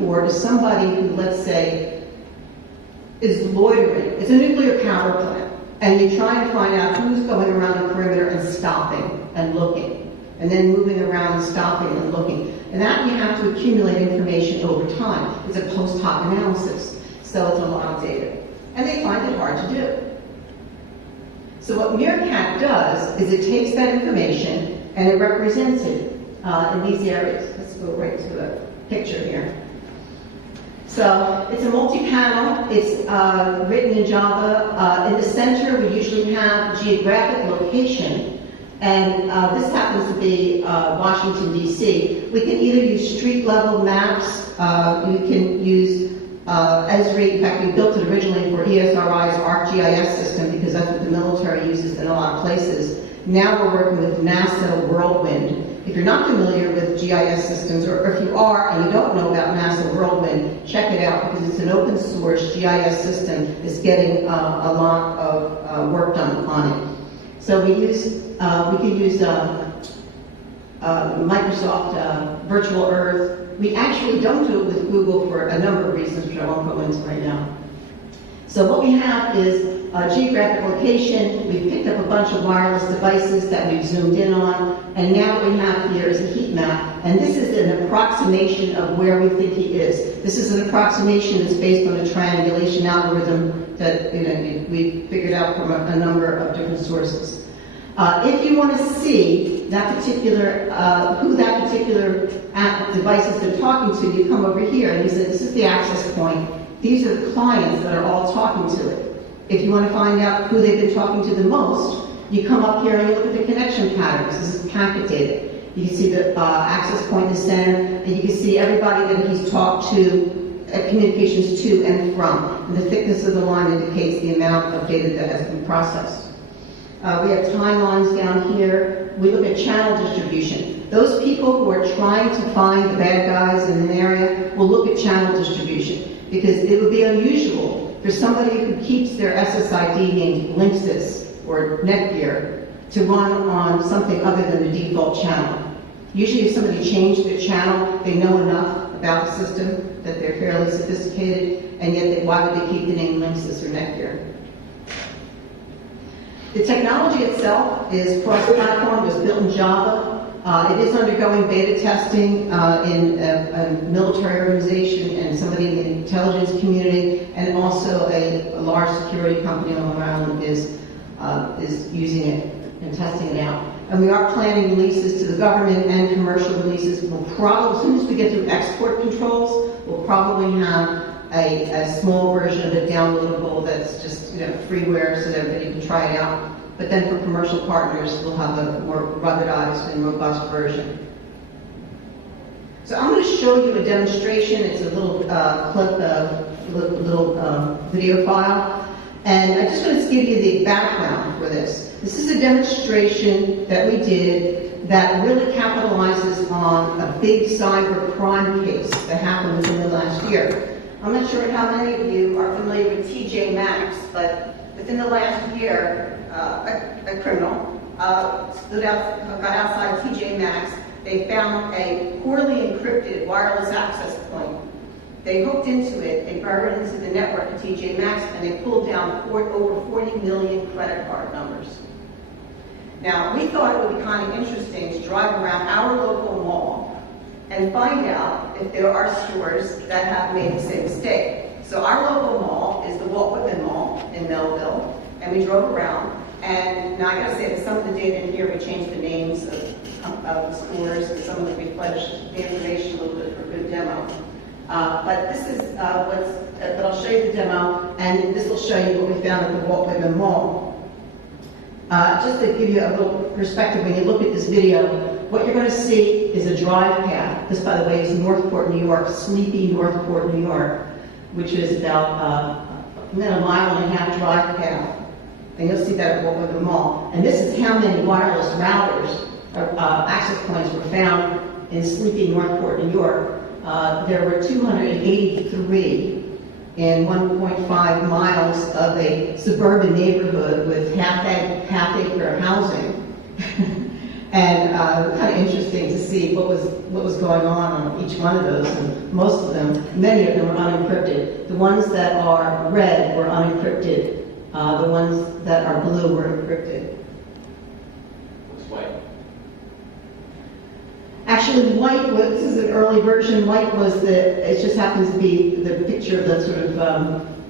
for is somebody who, let's say, is loitering. It's a nuclear power plant, and you're trying to find out who's going around the perimeter and stopping and looking, and then moving around and stopping and looking. And that you have to accumulate information over time. It's a post hoc analysis, so it's a lot of data. And they find it hard to do. So what meerkat does is it takes that information and it represents it in these areas. Let's go right to the picture here. So it's a multi-panel. It's written in Java. In the center, we usually have geographic location, and this happens to be Washington, D.C. We can either use street-level maps. You can use Esri. In fact, we built it originally for ESRI's ArcGIS system because that's what the military uses in a lot of places. Now we're working with NASA Whirlwind. If you're not familiar with GIS systems, or if you are and you don't know about NASA Whirlwind, check it out because it's an open source GIS system that's getting a lot of work done on it. So we can use Microsoft Virtual Earth. We actually don't do it with Google for a number of reasons, which I won't go into right now. So what we have is geographic location. We've picked up a bunch of wireless devices that we've zoomed in on, and now what we have here is a heat map, and this is an approximation of where we think he is. This is an approximation that's based on a triangulation algorithm that we figured out from a number of different sources. If you want to see that particular, who that particular device has been talking to, you come over here and you say, this is the access point. These are the clients that are all talking to it. If you want to find out who they've been talking to the most, you come up here and you look at the connection patterns. This is packet data. You can see the access point in the center, and you can see everybody that he's talked to, communications to and from. And the thickness of the line indicates the amount of data that has been processed. We have timelines down here. We look at channel distribution. Those people who are trying to find the bad guys in an area will look at channel distribution because it would be unusual for somebody who keeps their SSID named Linksys or Netgear to run on something other than the default channel. Usually if somebody changed their channel, they know enough about the system that they're fairly sophisticated, and yet why would they keep the name Linksys or Netgear? The technology itself is cross-platform. It was built in Java. It is undergoing beta testing in a military organization and somebody in the intelligence community, and also a large security company on Long Island is using it and testing it out. And we are planning releases to the government and commercial releases. We'll probably, as soon as we get through export controls, we'll probably have a small version of it downloadable that's just freeware so that everybody can try it out. But then for commercial partners, we'll have a more ruggedized and robust version. So I'm going to show you a demonstration. It's a little clip of little video file. And I just want to give you the background for this. This is a demonstration that we did that really capitalizes on a big cyber crime case that happened within the last year. I'm not sure how many of you are familiar with TJ Maxx, but within the last year, a criminal got outside TJ Maxx. They found a poorly encrypted wireless access point. They hooked into it, they burrowed into the network of TJ Maxx, and they pulled down over 40 million credit card numbers. Now, we thought it would be kind of interesting to drive around our local mall and find out if there are stores that have made the same mistake. So our local mall is the Walt Whitman Mall in Melville, and we drove around. And now I gotta say that some of the data in here, we changed the names of the stores, and some of it refreshed the information a little bit for a good demo. But this is but I'll show you the demo, and this will show you what we found at the Walt Whitman Mall. Just to give you a little perspective, when you look at this video, what you're going to see is a drive path. This, by the way, is Northport, New York, sleepy Northport, New York, which is about a mile and a half drive path. And you'll see that at Walt Whitman Mall. And this is how many wireless routers, access points were found in sleepy Northport, New York. There were 283 in 1.5 miles of a suburban neighborhood with half-acre housing. And kind of interesting to see what was going on each one of those. And most of them, many of them were unencrypted. The ones that are red were unencrypted. The ones that are blue were encrypted. What's white? Actually, white was, this is an early version. White was it just happens to be the picture of the sort of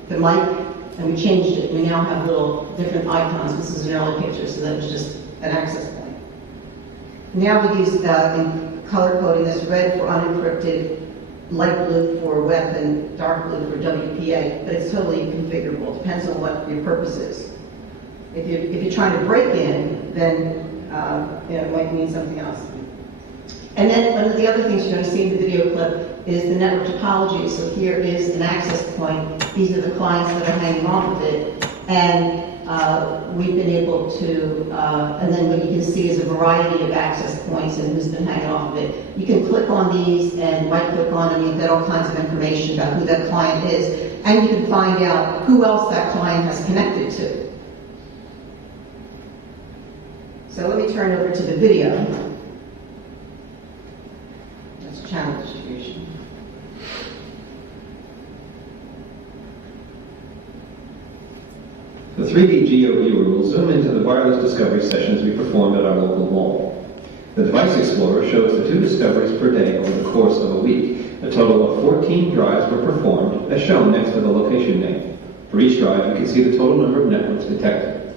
the mic, and we changed it. We now have little different icons. This is an early picture, so that was just an access point. Now we use in color coding this red for unencrypted, light blue for web, and dark blue for WPA, but it's totally configurable. It depends on what your purpose is. If you're trying to break in, then it might mean something else. And then one of the other things you're going to see in the video clip is the network topology. So here is an access point. These are the clients that are hanging off of it. And we've been able to, and then what you can see is a variety of access points and who's been hanging off of it. You can click on these and right-click on them. You get all kinds of information about who that client is. And you can find out who else that client has connected to. So let me turn over to the video. Channel distribution. The 3D Geo Viewer will zoom into the wireless discovery sessions we performed at our local mall. The Device Explorer shows the 2 discoveries per day over the course of a week. A total of 14 drives were performed, as shown next to the location name. For each drive, you can see the total number of networks detected.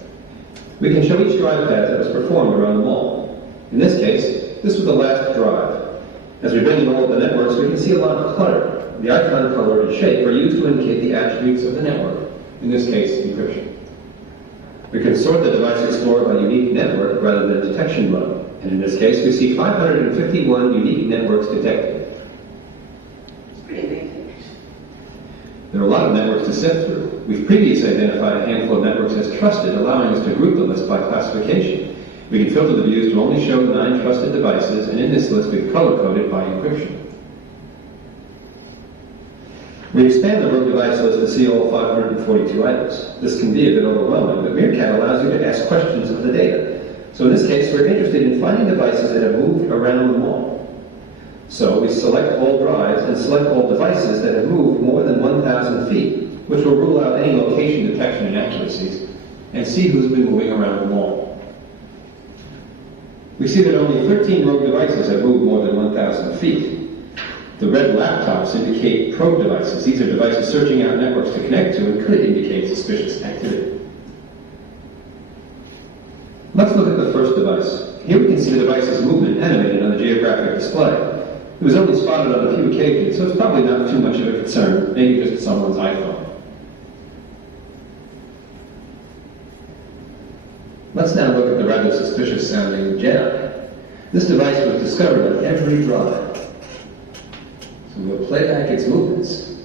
We can show each drive path that was performed around the mall. In this case, this was the last drive. As we bring in all of the networks, we can see a lot of clutter. The icon color and shape are used to indicate the attributes of the network, in this case, encryption. We can sort the Device Explorer by unique network rather than detection mode, and in this case, we see 551 unique networks detected. It's pretty amazing. There are a lot of networks to sift through. We've previously identified a handful of networks as trusted, allowing us to group the list by classification. We can filter the views to only show the 9 trusted devices, and in this list we've color-coded by encryption. We expand the rogue device list to see all 542 items. This can be a bit overwhelming, but Meerkat allows you to ask questions of the data. So in this case, we're interested in finding devices that have moved around the mall. So we select all drives and select all devices that have moved more than 1,000 feet, which will rule out any location detection inaccuracies, and see who's been moving around the mall. We see that only 13 rogue devices have moved more than 1,000 feet. The red laptops indicate probe devices. These are devices searching out networks to connect to and could indicate suspicious activity. Let's look at the first device. Here we can see the device's movement animated on the geographic display. It was only spotted on a few occasions, so it's probably not too much of a concern, maybe just someone's iPhone. Let's now look at the rather suspicious sounding Jedi. This device was discovered on every drive. So we'll play back its movements.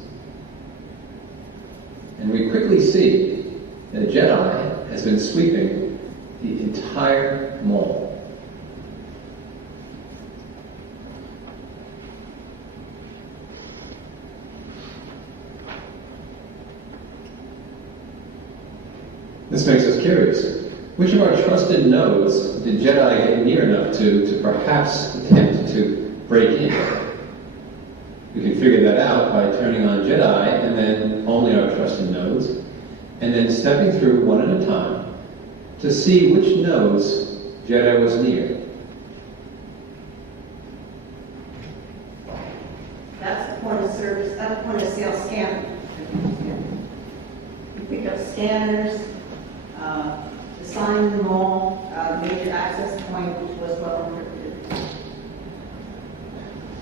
And we quickly see that Jedi has been sweeping the entire mall. This makes us curious. Which of our trusted nodes did Jedi get near enough to perhaps attempt to break in? We can figure that out by turning on Jedi and then only our trusted nodes, and then stepping through one at a time to see which nodes Jedi was near. That's the point of service, that's the point of sale scanner. You pick up scanners, assign them all, major access point, which was well encrypted.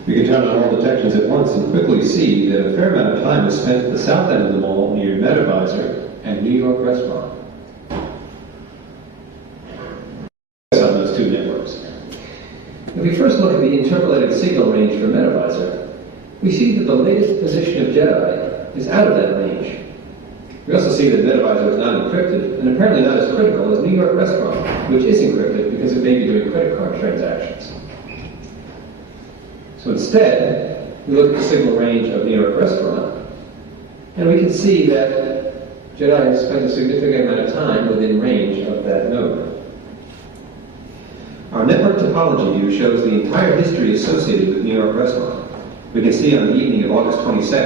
We can turn on all detections at once and quickly see that a fair amount of time was spent at the south end of the mall near MetaVisor and New York Restaurant. On those 2 networks. If we first look at the interpolated signal range for MetaVisor, we see that the latest position of Jedi is out of that range. We also see that MetaVisor is not encrypted, and apparently not as critical as New York Restaurant, which is encrypted because it may be doing credit card transactions. So instead, we look at the signal range of New York Restaurant, and we can see that Jedi has spent a significant amount of time within range of that node. Our network topology view shows the entire history associated with New York Restaurant. We can see on the evening of August 22nd,